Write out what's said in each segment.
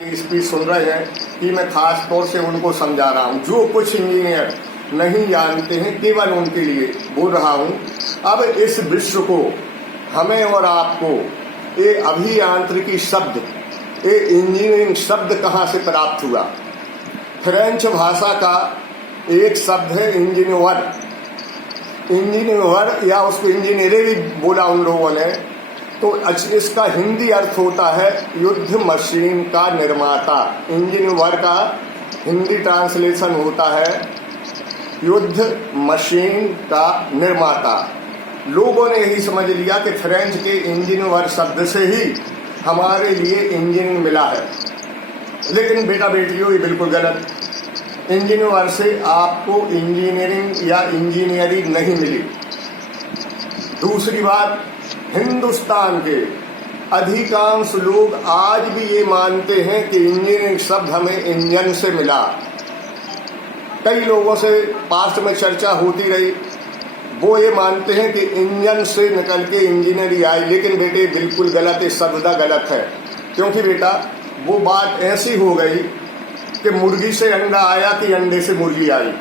Speech सुन रहे हैं कि मैं खास तौर से उनको समझा रहा हूं। जो कुछ इंजीनियर नहीं जानते हैं केवल उनके लिए बोल रहा हूं। अब इस विश्व को, हमें और आपको, ये अभियांत्रिकी शब्द, ये इंजीनियरिंग शब्द कहाँ से प्राप्त हुआ? फ्रेंच भाषा का एक शब्द है इंजीनियर। इंजीनियर या उसको इंजीनियरिंग भी बोला उन लोगों ने। तो इसका हिंदी अर्थ होता है युद्ध मशीन का निर्माता। इंजीनियर का हिंदी ट्रांसलेशन होता है युद्ध मशीन का निर्माता। लोगों ने यही समझ लिया कि फ्रेंच के इंजीनियर शब्द से ही हमारे लिए इंजीनियरिंग मिला है, लेकिन बेटा बेटियों ये बिल्कुल गलत। इंजीनियर से आपको इंजीनियरिंग या इंजीनियरिंग नहीं मिली। दूसरी बात, हिंदुस्तान के अधिकांश लोग आज भी ये मानते हैं कि इंजीनियरिंग शब्द हमें इंजन से मिला। कई लोगों से पास्ट में चर्चा होती रही, वो ये मानते हैं कि इंजन से निकल के इंजीनियरिंग आई, लेकिन बेटे बिल्कुल गलत, ये शब्द गलत है। क्योंकि बेटा वो बात ऐसी हो गई कि मुर्गी से अंडा आया कि अंडे से मुर्गी आई।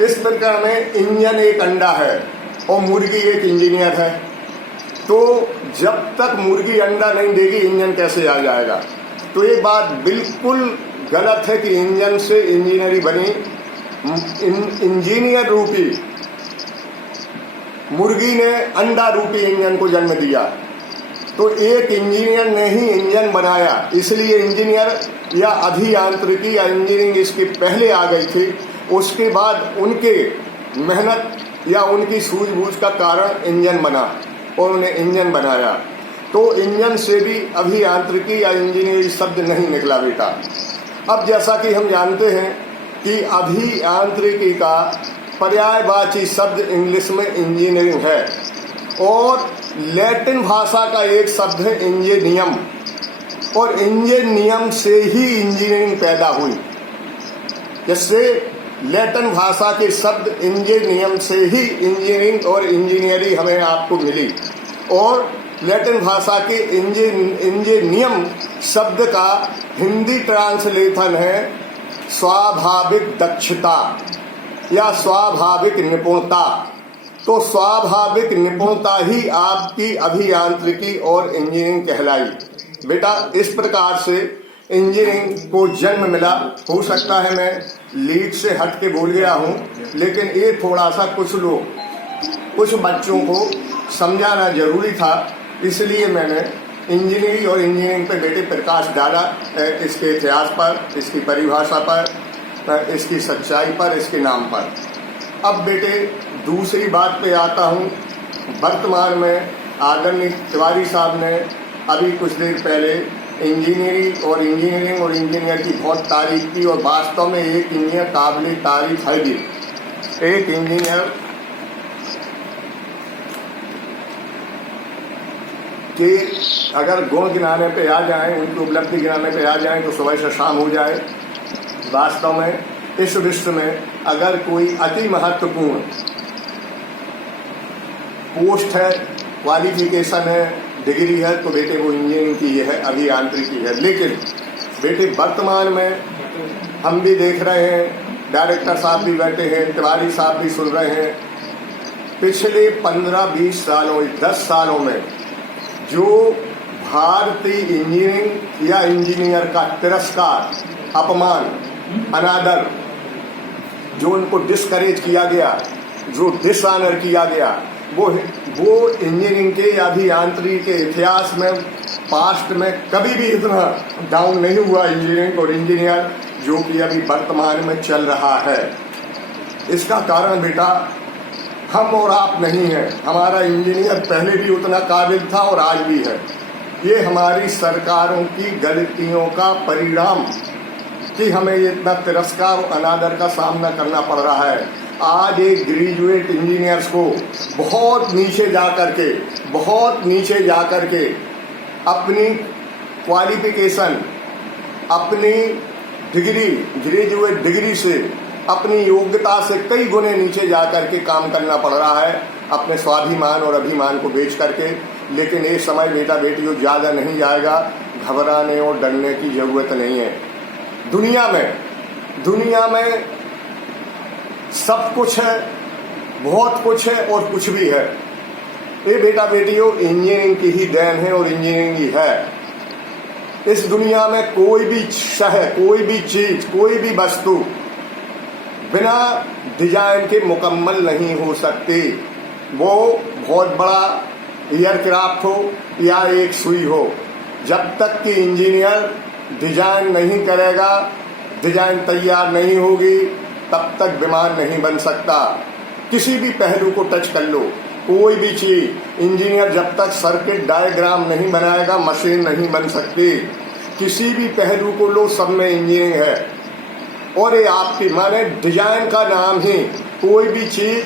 इस प्रकार में इंजन एक अंडा है और मुर्गी एक इंजीनियर है। तो जब तक मुर्गी अंडा नहीं देगी इंजन कैसे आ जाएगा? तो ये बात बिल्कुल गलत है कि इंजन से इंजीनियरिंग बनी। इंजीनियर रूपी मुर्गी ने अंडा रूपी इंजन को जन्म दिया। तो एक इंजीनियर ने ही इंजन बनाया, इसलिए इंजीनियर या अभियांत्रिकी या इंजीनियरिंग इसके पहले आ गई थी। उसके बाद उनके मेहनत या उनकी सूझबूझ का कारण इंजन बना और उन्हें इंजन बनाया। तो इंजन से भी अभियांत्रिकी या इंजीनियरिंग शब्द नहीं निकला बेटा। अब जैसा कि हम जानते हैं कि अभियांत्रिकी का पर्यायवाची शब्द इंग्लिश में इंजीनियरिंग है और लैटिन भाषा का एक शब्द है इंजीनियम, और इंजीनियम से ही इंजीनियरिंग पैदा हुई। जिससे लैटिन भाषा के शब्द इंजीनियम से ही इंजीनियरिंग और इंजीनियरिंग हमें आपको मिली। और लैटिन भाषा के इंजीनियम शब्द का हिंदी ट्रांसलेशन है स्वाभाविक दक्षता या स्वाभाविक निपुणता। तो स्वाभाविक निपुणता ही आपकी अभियांत्रिकी और इंजीनियरिंग कहलाई। बेटा इस प्रकार से इंजीनियरिंग को जन्म मिला। हो सकता है मैं लीड से हट के बोल गया हूँ, लेकिन ये थोड़ा सा कुछ बच्चों को समझाना जरूरी था, इसलिए मैंने इंजीनियरिंग और इंजीनियरिंग पे बेटे प्रकाश डाला। इसके इतिहास पर, इसकी परिभाषा पर, इसकी सच्चाई पर, इसके नाम पर। अब बेटे दूसरी बात पे आता हूँ। वर्तमान में आदरणीय तिवारी साहब ने अभी कुछ देर पहले इंजीनियरिंग और इंजीनियर की बहुत तारीफ की, और वास्तव में एक इंजीनियर काबिल तारीफ है भी। एक इंजीनियर के अगर गुण गिनाने पे आ जाएं, उनकी उपलब्धि गिनाने पे आ जाएं तो सुबह से शाम हो जाए। वास्तव में इस विश्व में अगर कोई अति महत्वपूर्ण पोस्ट है, क्वालिफिकेशन है, डिग्री है, तो बेटे वो इंजीनियरिंग की है, अभियांत्रिकी है। लेकिन बेटे वर्तमान में हम भी देख रहे हैं, डायरेक्टर साहब भी बैठे हैं, तिवारी साहब भी सुन रहे हैं, पिछले 15-20 सालों 10 सालों में जो भारतीय इंजीनियरिंग या इंजीनियर का तिरस्कार, अपमान, अनादर, जो उनको डिस्करेज किया गया, जो डिसऑनर किया गया, वो इंजीनियरिंग के या अभियांत्रिकी के इतिहास में, पास्ट में कभी भी इतना डाउन नहीं हुआ इंजीनियरिंग और इंजीनियर, जो कि अभी वर्तमान में चल रहा है। इसका कारण बेटा हम और आप नहीं है। हमारा इंजीनियर पहले भी उतना काबिल था और आज भी है। ये हमारी सरकारों की गलतियों का परिणाम कि हमें इतना तिरस्कार और अनादर का सामना करना पड़ रहा है। आज एक ग्रेजुएट इंजीनियर्स को बहुत नीचे जा करके अपनी क्वालिफिकेशन, अपनी डिग्री, ग्रेजुएट डिग्री से, अपनी योग्यता से कई गुने नीचे जा करके काम करना पड़ रहा है, अपने स्वाभिमान और अभिमान को बेच करके। लेकिन ये समय बेटा बेटियों ज़्यादा नहीं जाएगा, घबराने और डरने की जरूरत नहीं है। दुनिया में सब कुछ है, बहुत कुछ है और कुछ भी है। ये बेटा बेटियों इंजीनियरिंग की ही देन है और इंजीनियरिंग ही है। इस दुनिया में कोई भी शहर, कोई भी चीज, कोई भी वस्तु बिना डिजाइन के मुकम्मल नहीं हो सकती। वो बहुत बड़ा एयरक्राफ्ट हो या एक सुई हो, जब तक कि इंजीनियर डिजाइन नहीं करेगा, डिजाइन तैयार नहीं होगी, तब तक विमान नहीं बन सकता। किसी भी पहलू को टच कर लो, कोई भी चीज, इंजीनियर जब तक सर्किट डायग्राम नहीं बनाएगा मशीन नहीं बन सकती। किसी भी पहलू को लो, सब में इंजीनियरिंग है। और ये आपकी माने डिजाइन का नाम ही, कोई भी चीज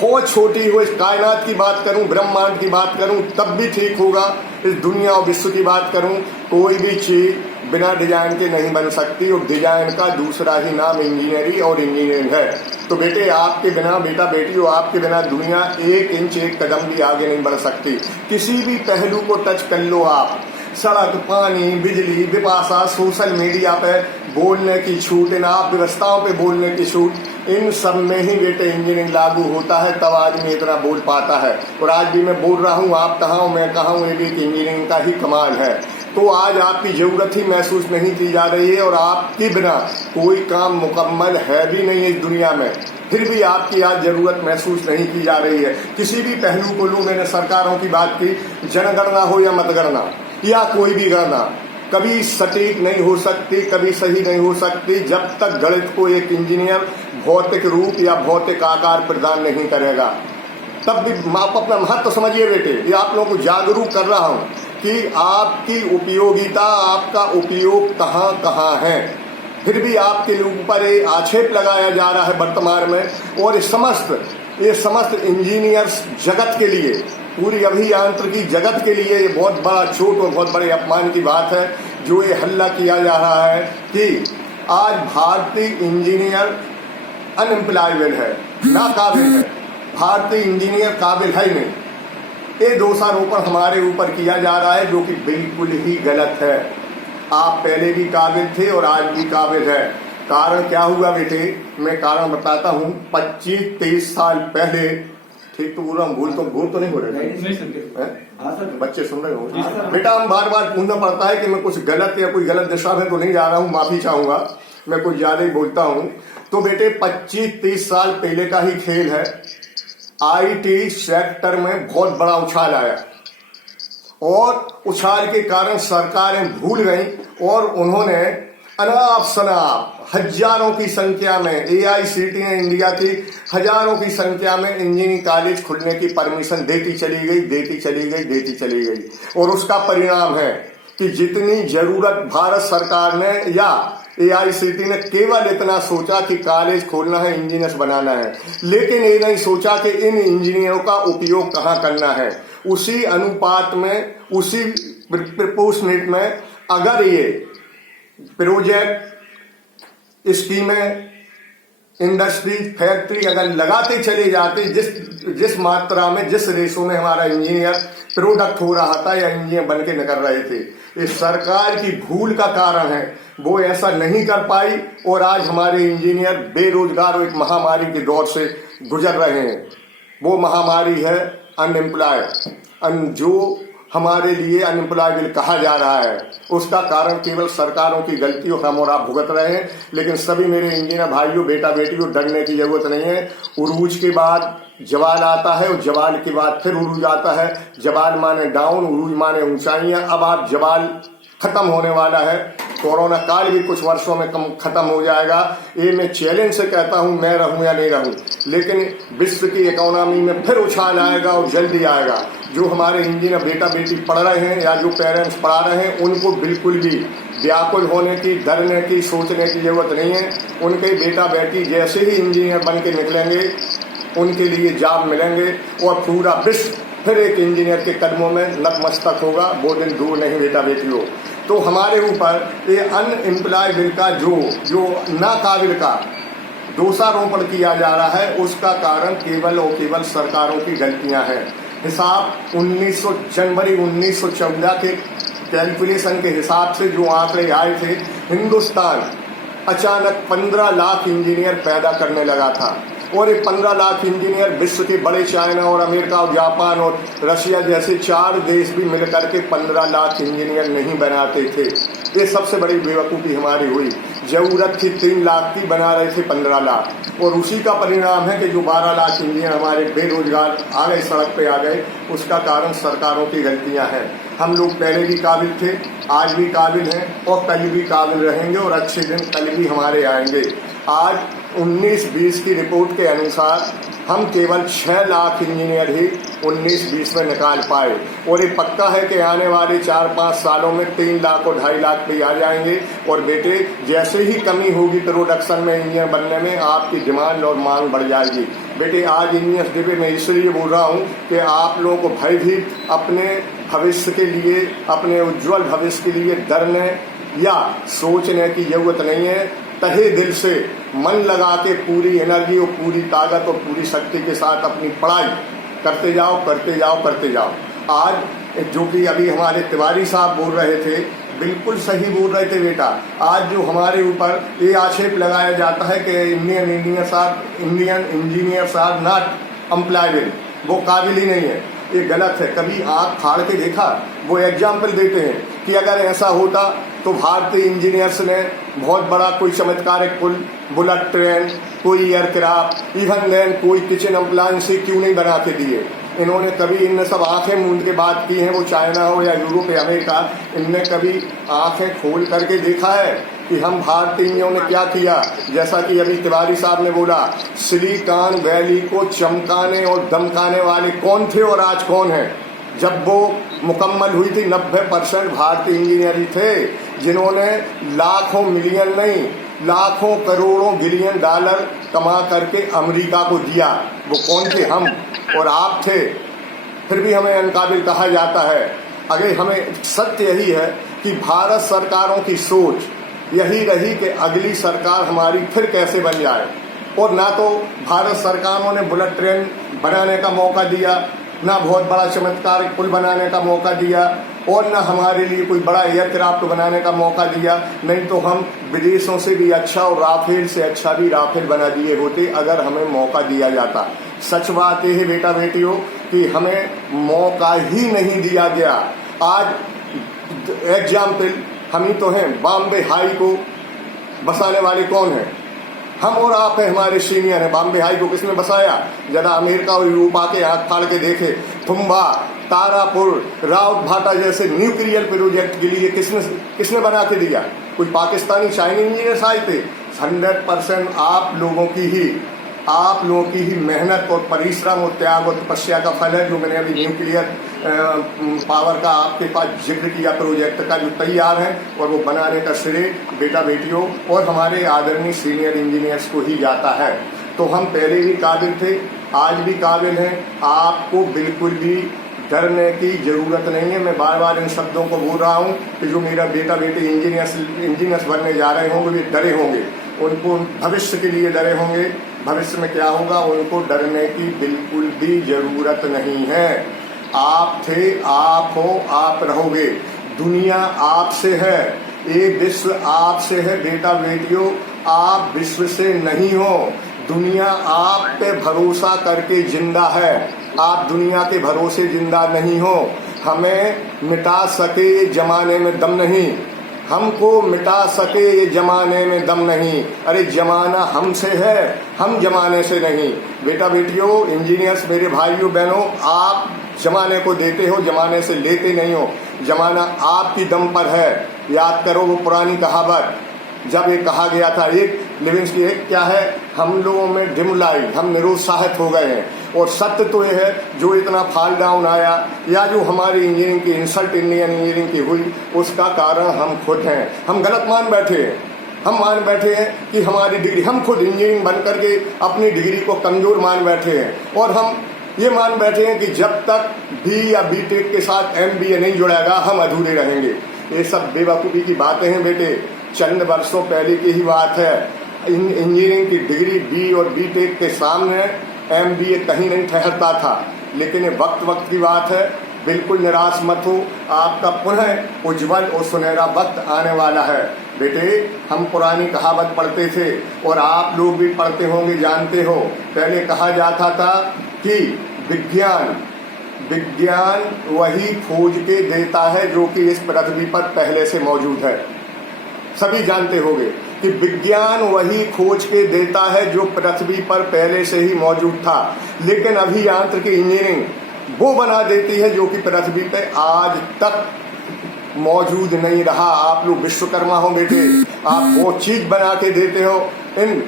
बहुत छोटी हो, इस कायनात की बात करूं, ब्रह्मांड की बात करूं तब भी ठीक होगा, इस दुनिया और विश्व की बात करूं, कोई भी चीज बिना डिजाइन के नहीं बन सकती। और डिजाइन का दूसरा ही नाम इंजीनियरिंग और इंजीनियरिंग है। तो बेटे आपके बिना, बेटा बेटियों आपके बिना दुनिया 1 इंच 1 कदम भी आगे नहीं बढ़ सकती। किसी भी पहलू को टच कर लो आप, सड़क, पानी, बिजली, विपाशा, सोशल मीडिया पे बोलने की छूट, इन आप व्यवस्थाओं पे बोलने की छूट, इन सब में ही बेटे इंजीनियरिंग लागू होता है, तब आदमी इतना बोल पाता है। और आज भी मैं बोल रहा हूँ, आप कहाँ हो, मैं कहाँ हूँ, ये भी इंजीनियरिंग का ही कमाल है। तो आज आपकी जरूरत ही महसूस नहीं की जा रही है और आपके बिना कोई काम मुकम्मल है भी नहीं इस दुनिया में, फिर भी आपकी आज जरूरत महसूस नहीं की जा रही है। किसी भी पहलू को लो, मैंने सरकारों की बात की, जनगणना हो या मतगणना या कोई भी गणना, कभी सटीक नहीं हो सकती, कभी सही नहीं हो सकती जब तक गणित को एक इंजीनियर भौतिक रूप या भौतिक आकार प्रदान नहीं करेगा। तब भी आप अपना महत्व समझिए बेटे, ये आप लोगों को जागरूक कर रहा हूं कि आपकी उपयोगिता, आपका उपयोग कहाँ कहाँ है। फिर भी आपके ऊपर ये आक्षेप लगाया जा रहा है वर्तमान में, और ये समस्त इंजीनियर्स जगत के लिए, पूरी अभियांत्रिकी जगत के लिए ये बहुत बड़ा चोट और बहुत बड़े अपमान की बात है जो ये हल्ला किया जा रहा है कि आज भारतीय इंजीनियर अनएम्प्लॉयबल है, नाकाबिल है, भारतीय इंजीनियर काबिल है नहीं। ये दोषारोपण हमारे ऊपर किया जा रहा है जो कि बिल्कुल ही गलत है। आप पहले भी काबिल थे और आज भी काबिल है। कारण क्या हुआ बेटे, मैं कारण बताता हूँ। 25-23 साल पहले, ठीक तो बोल रहा हूँ, भूल तो नहीं हो रहे बच्चे सुन रहे हो बेटा, हम बार बार पूछना पड़ता है कि मैं कुछ गलत या कोई गलत दिशा में तो नहीं जा रहा हूँ, माफी चाहूंगा, मैं कुछ ज्यादा ही बोलता हूँ। तो बेटे 25-30 साल पहले का ही खेल है। आईटी सेक्टर में बहुत बड़ा उछाल आया और उछाल के कारण सरकारें भूल गई और उन्होंने अनाप शनाप हजारों की संख्या में, एआईसीटी ने इंडिया की हजारों की संख्या में इंजीनियरिंग कॉलेज खुलने की परमिशन देती चली गई। और उसका परिणाम है कि जितनी जरूरत भारत सरकार ने या एआईसीटी ने केवल इतना सोचा कि कॉलेज खोलना है, इंजीनियर्स बनाना है, लेकिन ये नहीं सोचा कि इन इंजीनियरों का उपयोग कहाँ करना है। उसी अनुपात में, उसी प्रोपोर्शनेट में अगर ये प्रोजेक्ट, स्कीमें, इंडस्ट्री, फैक्ट्री अगर लगाते चले जाते, जिस मात्रा में, जिस रेशो में हमारा इंजीनियर प्रोडक्ट हो रहा था या इंजीनियर बन के निकल रहे थे, इस सरकार की भूल का कारण है। वो ऐसा नहीं कर पाई और आज हमारे इंजीनियर बेरोजगार और एक महामारी के दौर से गुजर रहे हैं। वो महामारी है अनएम्प्लॉय, जो हमारे लिए अनएम्प्लॉयबल कहा जा रहा है। उसका कारण केवल सरकारों की गलती और हम और आप भुगत रहे हैं। लेकिन सभी मेरे इंजीनियर भाइयों, बेटा बेटियों, डरने की जरूरत नहीं है। उरूज के बाद जवाल आता है और जवाल के बाद फिर उरूज आता है। जवाल माने डाउन, उरूज माने ऊंचाइयां। अब आप जवाल खत्म होने वाला है। कोरोना काल भी कुछ वर्षों में खत्म हो जाएगा। ये मैं चैलेंज से कहता हूं, मैं रहूं या नहीं रहूं, लेकिन विश्व की इकोनॉमी में फिर उछाल आएगा और जल्दी आएगा। जो हमारे इंजीनियर बेटा बेटी पढ़ रहे हैं या जो पेरेंट्स पढ़ा रहे हैं, उनको बिल्कुल भी व्याकुल होने की, डरने की, सोचने की जरूरत नहीं है। उनके बेटा बेटी जैसे ही इंजीनियर बन के निकलेंगे, उनके लिए जॉब मिलेंगे और पूरा विश्व फिर एक इंजीनियर के कदमों में नतमस्तक होगा। वो दिन दूर नहीं बेटा बेटियों। तो हमारे ऊपर ये अनएम्प्लॉयबल का जो नाकाबिल का दोषारोपण किया जा रहा है, उसका कारण केवल और केवल सरकारों की गलतियां हैं। हिसाब जनवरी 1914 के कैलकुलेशन के हिसाब से जो आंकड़े आए थे, हिंदुस्तान अचानक 15 लाख इंजीनियर पैदा करने लगा था। और ये 15 लाख इंजीनियर विश्व के बड़े चाइना और अमेरिका और जापान और रशिया जैसे 4 देश भी मिलकर के 15 लाख इंजीनियर नहीं बनाते थे। ये सबसे बड़ी बेवकूफ़ी हमारी हुई। जरूरत थी 3 लाख की, बना रहे थे 15 लाख। और उसी का परिणाम है कि जो 12 लाख इंजीनियर हमारे बेरोजगार आ गए, सड़क पे आ गए, उसका कारण सरकारों की गलतियां हैं। हम लोग पहले भी काबिल थे, आज भी काबिल हैं और कल भी काबिल रहेंगे और अच्छे दिन कल भी हमारे आएंगे। आज 19-20 की रिपोर्ट के अनुसार हम केवल 6 लाख इंजीनियर ही 19-20 में निकाल पाए। और ये पक्का है कि आने वाले 4-5 सालों में 3 लाख और 2.5 लाख पे आ जाएंगे। और बेटे, जैसे ही कमी होगी प्रोडक्शन में इंजीनियर बनने में, आपकी डिमांड और मांग बढ़ जाएगी। बेटे, आज इंजीनियर्स डे पे मैं इसलिए बोल रहा हूँ कि आप लोगों को भयभीत अपने भविष्य के लिए, अपने उज्जवल भविष्य के लिए डरने या सोचने की जरूरत नहीं है। तहे दिल से मन लगा के पूरी एनर्जी और पूरी ताकत और पूरी शक्ति के साथ अपनी पढ़ाई करते जाओ, करते जाओ, करते जाओ। आज जो कि अभी हमारे तिवारी साहब बोल रहे थे, बिल्कुल सही बोल रहे थे बेटा। आज जो हमारे ऊपर ये आक्षेप लगाया जाता है कि Indian engineers are not employable, वो काबिल ही नहीं है, ये गलत है। कभी आँख फाड़ के देखा? वो एग्जाम्पल देते हैं कि अगर ऐसा होता तो भारतीय इंजीनियर्स ने बहुत बड़ा कोई चमत्कारिक पुल, बुलेट ट्रेन, कोई एयरक्राफ्ट, इवन देन कोई किचन अप्लायंस क्यों नहीं बना के दिए। इन्होंने कभी, इनने सब आंखें मूंद के बात की हैं, वो चाइना हो या यूरोप या अमेरिका, इनने कभी आंखें खोल करके देखा है कि हम भारतीयों ने क्या किया? जैसा कि अभी तिवारी साहब ने बोला, सिलिकॉन वैली को चमकाने और दमकाने वाले कौन थे और आज कौन है? जब वो मुकम्मल हुई थी 90% भारतीय इंजीनियर ही थे, जिन्होंने लाखों मिलियन नहीं, लाखों करोड़ों बिलियन डॉलर कमा करके अमेरिका को दिया। वो कौन थे? हम और आप थे। फिर भी हमें अनकाबिल कहा जाता है। अगर हमें सत्य यही है कि भारत सरकारों की सोच यही रही कि अगली सरकार हमारी फिर कैसे बन जाए। और ना तो भारत सरकारों ने बुलेट ट्रेन बनाने का मौका दिया, ना बहुत बड़ा चमत्कारिक पुल बनाने का मौका दिया, और ना हमारे लिए कोई बड़ा एयरक्राफ्ट बनाने का मौका दिया। नहीं तो हम विदेशों से भी अच्छा और राफेल से अच्छा भी राफेल बना दिए होते अगर हमें मौका दिया जाता। सच बात यह है बेटा बेटियों कि हमें मौका ही नहीं दिया गया। आज एग्जाम्पल हम ही तो हैं। बॉम्बे हाई को बसाने वाले कौन हैं? हम और आप हैं, हमारे सीनियर हैं। बॉम्बे हाई को किसने बसाया? जरा अमेरिका और यूरोप आके आंख फाड़ के देखे। तुम्बा, तारापुर, राउत भाटा जैसे न्यूक्लियर प्रोजेक्ट के लिए किसने बना के दिया? कोई पाकिस्तानी, चाइनीज इंजीनियर्स आए थे? 100% आप लोगों की ही मेहनत और परिश्रम और त्याग और तपस्या का फल है। जो मैंने अभी न्यूक्लियर पावर का आपके पास जिक्र किया प्रोजेक्ट का, जो तैयार है, और वो बनाने का श्रेय बेटा बेटियों और हमारे आदरणीय सीनियर इंजीनियर्स को ही जाता है। तो हम पहले भी काबिल थे, आज भी काबिल हैं। आपको बिल्कुल भी डरने की जरूरत नहीं है। मैं बार बार इन शब्दों को बोल रहा हूँ कि जो मेरा बेटा बेटे इंजीनियर्स बनने जा रहे होंगे, वे डरे होंगे, उनको भविष्य के लिए डरे होंगे। भविष्य में क्या होगा, उनको डरने की बिल्कुल भी जरूरत नहीं है। आप थे, आप हो, आप रहोगे। दुनिया आपसे है, ये विश्व आपसे है बेटा बेटियों, आप विश्व से नहीं हो। दुनिया आप पे भरोसा करके जिंदा है, आप दुनिया के भरोसे जिंदा नहीं हो। हमें मिटा सके ये जमाने में दम नहीं, हमको मिटा सके ये जमाने में दम नहीं। अरे जमाना हमसे है, हम जमाने से नहीं। बेटा बेटियों, इंजीनियर्स, मेरे भाइयों बहनों, आप जमाने को देते हो, जमाने से लेते नहीं हो। जमाना आपकी दम पर है। याद करो वो पुरानी कहावत, जब ये कहा गया था, एक लिविंग्स्टन, एक क्या है, हम लोगों में डिम लाइट, हम निरुत्साहित हो गए हैं। और सत्य तो ये है, जो इतना फॉल डाउन आया या जो हमारी इंजीनियरिंग की इंसल्ट इंडियन इंजीनियरिंग की हुई, उसका कारण हम खुद हैं। हम गलत मान बैठे हैं। हम मान बैठे हैं कि हमारी डिग्री, हम खुद इंजीनियरिंग बन करके अपनी डिग्री को कमजोर मान बैठे हैं। और हम ये मान बैठे हैं कि जब तक बी या बीटेक के साथ MBA नहीं जुड़ेगा हम अधूरे रहेंगे। ये सब बेवकूफ़ी की बातें हैं बेटे। चंद वर्षों पहले की ही बात है। इंजीनियरिंग की डिग्री बी और बीटेक के सामने MBA कहीं नहीं ठहरता था। लेकिन ये वक्त की बात है। बिल्कुल निराश मत हो, आपका पुनः उज्जवल और सुनहरा वक्त आने वाला है। बेटे, हम पुरानी कहावत पढ़ते थे और आप लोग भी पढ़ते होंगे, जानते हो। पहले कहा जाता था कि विज्ञान वही खोज के देता है जो कि इस पृथ्वी पर पहले से मौजूद है। सभी जानते होंगे कि विज्ञान वही खोज के देता है जो पृथ्वी पर पहले से ही मौजूद था, लेकिन अभियांत्रिकी इंजीनियरिंग वो बना देती है जो कि पृथ्वी पे आज तक मौजूद नहीं रहा। आप लोग विश्वकर्मा हो बेटे, आप वो चीज बना के देते हो इन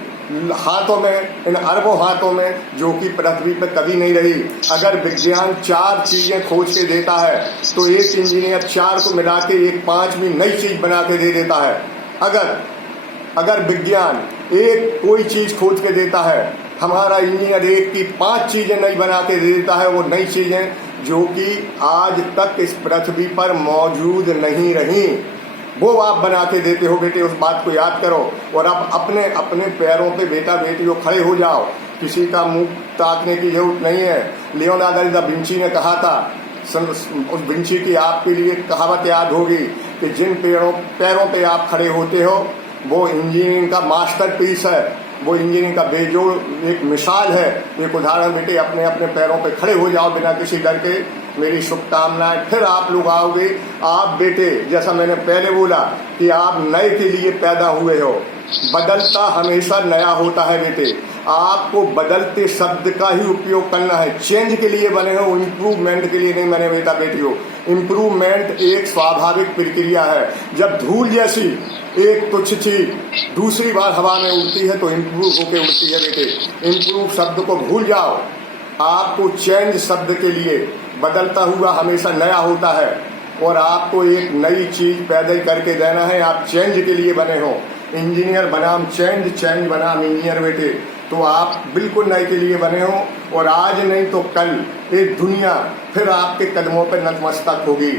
हाथों में, इन अरबों हाथों में, जो कि पृथ्वी पे कभी नहीं रही। अगर विज्ञान 4 चीजें खोज के देता है तो एक इंजीनियर 4 को मिला के एक 5वीं नई चीज बना के दे देता है। अगर विज्ञान एक कोई चीज खोज के देता है, हमारा इंजीनियर एक की 5 चीजें नई बना के दे देता है। वो नई चीजें जो कि आज तक इस पृथ्वी पर मौजूद नहीं रही, वो आप बना के देते हो बेटे। उस बात को याद करो और अब अपने अपने पैरों पे बेटा बेटियों खड़े हो जाओ। किसी का मुंह ताकने की जरूरत नहीं है। लियोनार्डो दा विंची ने कहा था, उस विंची की आपके लिए कहावत याद होगी कि जिन पैरों पे आप खड़े होते हो वो इंजीनियरिंग का मास्टरपीस है, वो इंजीनियरिंग का बेजोड़ एक मिसाल है, एक उदाहरण। बेटे, अपने अपने पैरों पे खड़े हो जाओ बिना किसी डर के। मेरी शुभकामनाएं। फिर आप लोग आओगे। आप बेटे, जैसा मैंने पहले बोला कि आप नए के लिए पैदा हुए हो। बदलता हमेशा नया होता है बेटे। आपको बदलते शब्द का ही उपयोग करना है। चेंज के लिए बने हो, इम्प्रूवमेंट के लिए नहीं बने बेटा बेटियों। इम्प्रूवमेंट एक स्वाभाविक प्रक्रिया है। जब धूल जैसी एक तुच्छ चीज दूसरी बार हवा में उड़ती है तो इम्प्रूव होके उड़ती है बेटे। इम्प्रूव शब्द को भूल जाओ। आपको चेंज शब्द के लिए बदलता हुआ हमेशा नया होता है और आपको एक नई चीज पैदा करके देना है। आप चेंज के लिए बने हो। इंजीनियर बनाम चेंज, चेंज बनाम इंजीनियर बेटे। तो आप बिल्कुल नए के लिए बने हो और आज नहीं तो कल एक दुनिया फिर आपके कदमों पर नतमस्तक होगी।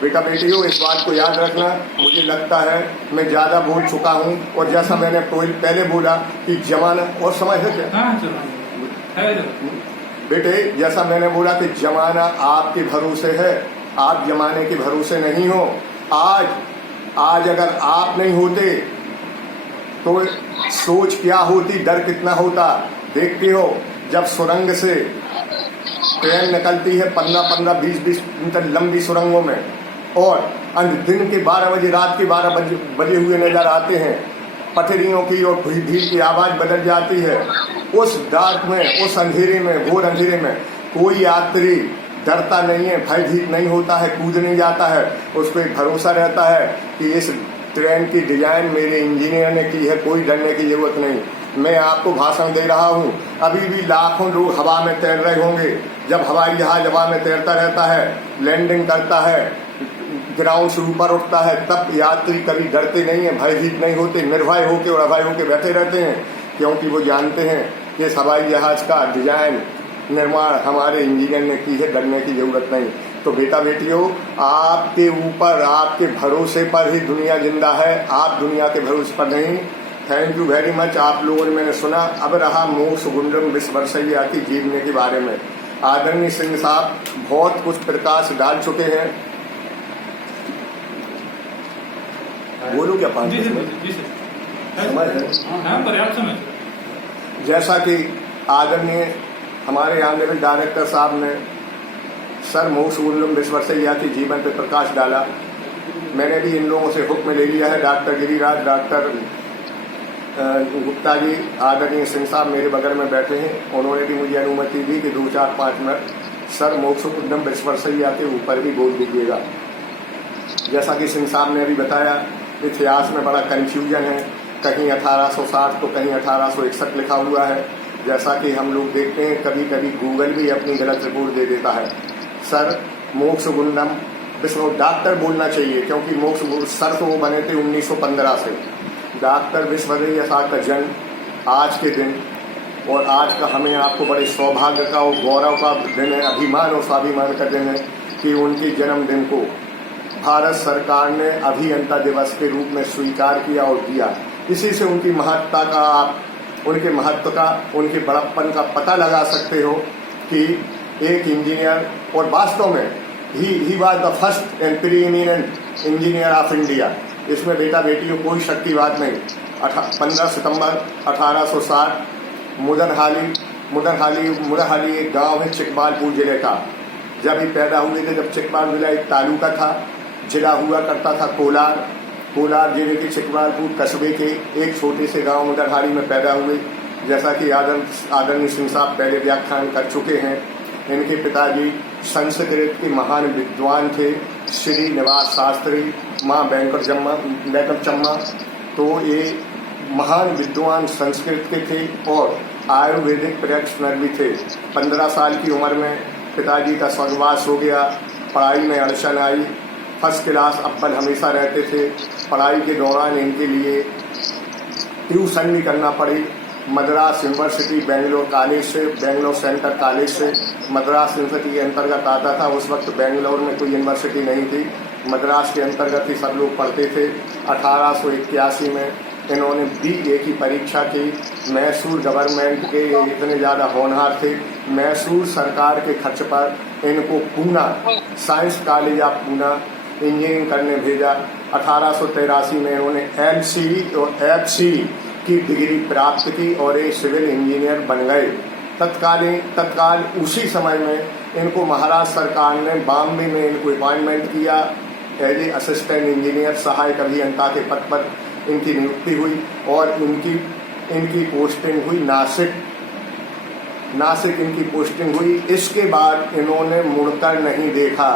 बेटा बेटियों, इस बात को याद रखना। मुझे लगता है मैं ज्यादा बोल चुका हूँ और जैसा मैंने पहले बोला कि जमाना और समय है क्या बेटे, जैसा मैंने बोला कि जमाना आपके भरोसे है, आप जमाने के भरोसे नहीं हो। आज अगर आप नहीं होते तो सोच क्या होती, डर कितना होता। देखते हो जब सुरंग से ट्रेन निकलती है 15-15, 20-20 मीटर लंबी सुरंगों में और दिन के 12 बजे, रात के 12 बजे हुए नजर आते हैं, पटरियों की और भीड़ की आवाज बदल जाती है। उस डार्क में, उस अंधेरे में, घोर अंधेरे में कोई यात्री डरता नहीं है, भयभीत नहीं होता है, कूद नहीं जाता है। उसको एक भरोसा रहता है कि इस ट्रेन की डिजाइन मेरे इंजीनियर ने की है, कोई डरने की जरूरत नहीं। मैं आपको भाषण दे रहा हूँ, अभी भी लाखों लोग हवा में तैर रहे होंगे। जब हवाई जहाज हवा में तैरता रहता है, लैंडिंग करता है, ग्राउंड से ऊपर उठता है, तब यात्री कभी डरते नहीं है, भयभीत नहीं होते, निर्भय होकर और अभय होकर बैठे रहते हैं, क्योंकि वो जानते हैं कि इस हवाई जहाज का डिजाइन निर्माण हमारे इंजीनियर ने की है, डरने की जरूरत नहीं। तो बेटा बेटियों, आपके ऊपर, आपके भरोसे पर ही दुनिया जिंदा है, आप दुनिया के भरोसे पर नहीं। Thank you very much. आप लोगों ने मैंने सुना। अब रहा मोक्ष गुंडम विश्ववर्षय्या की जीवनी के बारे में। आदरणीय सिंह साहब बहुत कुछ प्रकाश डाल चुके हैं। बोलूं क्या 5 मिनट? जैसा कि आदरणीय हमारे आंदोलन डायरेक्टर साहब ने सर मोक्ष गुंडम विश्ववर्षय्या के जीवन पर प्रकाश डाला, मैंने भी इन लोगों से हुक्म ले लिया है। डॉक्टर गिरिराज, डॉक्टर गुप्ता जी, आदरणीय सिंह साहब मेरे बगल में बैठे हैं, उन्होंने भी मुझे अनुमति दी कि 2-4-5 मिनट सर मोक्ष गुंडम विश्ववर्षय्या के ऊपर भी बोल दीजिएगा। जैसा कि सिंह साहब ने अभी बताया, इतिहास में बड़ा कंफ्यूजन है, कहीं 1860 तो कहीं 1861 लिखा हुआ है। जैसा कि हम लोग देखते हैं, कभी कभी गूगल भी अपनी गलत रिपोर्ट दे देता है। सर मोक्ष गुंडम विश्व डॉक्टर बोलना चाहिए, क्योंकि मोक्ष सर तो वो बने थे 1915 से। डॉक्टर विश्ववर्षय्या साहब का जन्म आज के दिन, और आज का हमें आपको बड़े सौभाग्य का और गौरव का दिन है, अभिमान और स्वाभिमान का दिन है कि उनके जन्मदिन को भारत सरकार ने अभियंता दिवस के रूप में स्वीकार किया और दिया। इसी से उनकी महत्ता का, उनके महत्व का, उनके बड़प्पन का पता लगा सकते हो कि एक इंजीनियर, और वास्तव में ही was the first and preeminent engineer of India. इसमें बेटा बेटी को कोई शक की बात नहीं। 15 सितंबर 1860 मुदरहाली एक गांव है चिकमालपुर जिले का। जब ये पैदा हुए थे, जब चिकमाल जिला एक तालुका था, जिला हुआ करता था कोलार जिले के चिकमालपुर कस्बे के एक छोटे से गांव मुदरहाली में पैदा हुए। जैसा कि आदरणीय सिंह साहब पहले व्याख्यान कर चुके हैं, इनके पिताजी संस्कृत के महान विद्वान थे, श्री निवास शास्त्री, माँ बैंकर चम्मा। तो ये महान विद्वान संस्कृत के थे और आयुर्वेदिक प्रैक्टिशनर भी थे। 15 साल की उम्र में पिताजी का स्वर्गवास हो गया। पढ़ाई में अड़चन आई, फर्स्ट क्लास अव्वल हमेशा रहते थे। पढ़ाई के दौरान इनके लिए ट्यूशन भी करना पड़ी। Madras university Bangalore central college से मद्रास यूनिवर्सिटी के अंतर्गत आता था। उस वक्त बेंगलोर में कोई यूनिवर्सिटी नहीं थी, मद्रास के अंतर्गत ही सब लोग पढ़ते थे। 1881 में इन्होंने BA की परीक्षा की। मैसूर गवर्नमेंट के इतने ज़्यादा होनहार थे, मैसूर सरकार के खर्च पर इनको Poona science college of Poona engineering करने भेजा। 1883 में इन्होंने LCE और FC की डिग्री प्राप्त की और एक सिविल इंजीनियर बन गए। तत्काल उसी समय में इनको महाराष्ट्र सरकार ने बॉम्बे में इनको अपॉइंटमेंट किया एज ए असिस्टेंट इंजीनियर, सहायक अभियंता के पद पर इनकी नियुक्ति हुई और इनकी पोस्टिंग हुई नासिक इनकी पोस्टिंग हुई। इसके बाद इन्होंने मुड़कर नहीं देखा।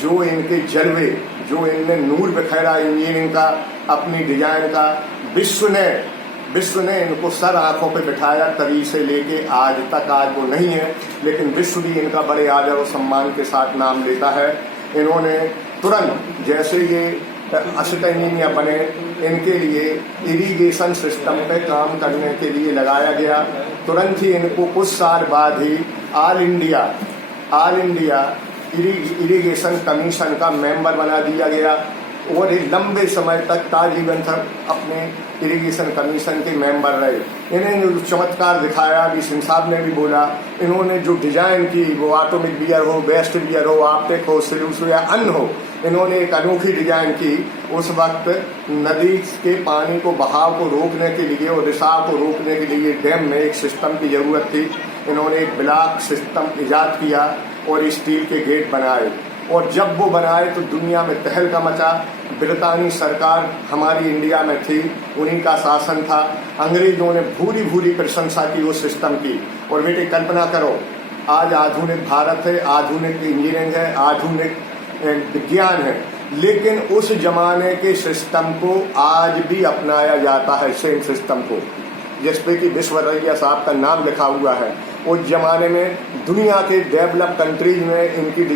जो इनके जलवे, जो इनने नूर बिखेरा इंजीनियरिंग का, अपनी डिजाइन का, विश्व ने इनको सर आंखों पे बिठाया। तभी से लेके आज तक, आज वो नहीं है लेकिन विश्व भी इनका बड़े आदर और सम्मान के साथ नाम लेता है। इन्होंने तुरंत जैसे ये असिस्टेंट इंजीनियर बने, इनके लिए इरिगेशन सिस्टम पे काम करने के लिए लगाया गया। तुरंत ही इनको कुछ साल बाद ही ऑल इंडिया इरिगेशन कमीशन का मेंबर बना दिया गया और एक लंबे समय तक ताजीवन तक अपने इरिगेशन कमीशन के मेंबर रहे। इन्हें जो चमत्कार दिखाया, अभी सिंह साहब ने भी बोला, इन्होंने जो डिजाइन की, वो एटॉमिक बियर हो, बेस्ट बियर हो, ऑप्टिक हो, सिल्यूस हो या अन्य हो, इन्होंने एक अनोखी डिजाइन की। उस वक्त नदी के पानी को बहाव को रोकने के लिए और रिसाव को रोकने के लिए डैम में एक सिस्टम की जरूरत थी। इन्होंने एक ब्लॉक सिस्टम इजाद किया और स्टील के गेट बनाए और जब वो बनाए तो दुनिया में तहलका मचा। ब्रितानी सरकार हमारी इंडिया में थी, उन्हीं का शासन था। अंग्रेजों ने भूरी प्रशंसा की उस सिस्टम की। और बेटे कल्पना करो, आज आधुनिक भारत है, आधुनिक इंजीनियरिंग है, आधुनिक विज्ञान है, लेकिन उस जमाने के सिस्टम को आज भी अपनाया जाता है, सेम सिस्टम को, जिसपे कि विश्वरैया साहब का नाम लिखा हुआ है। उस जमाने में दुनिया के डेवलप कंट्रीज में इनकी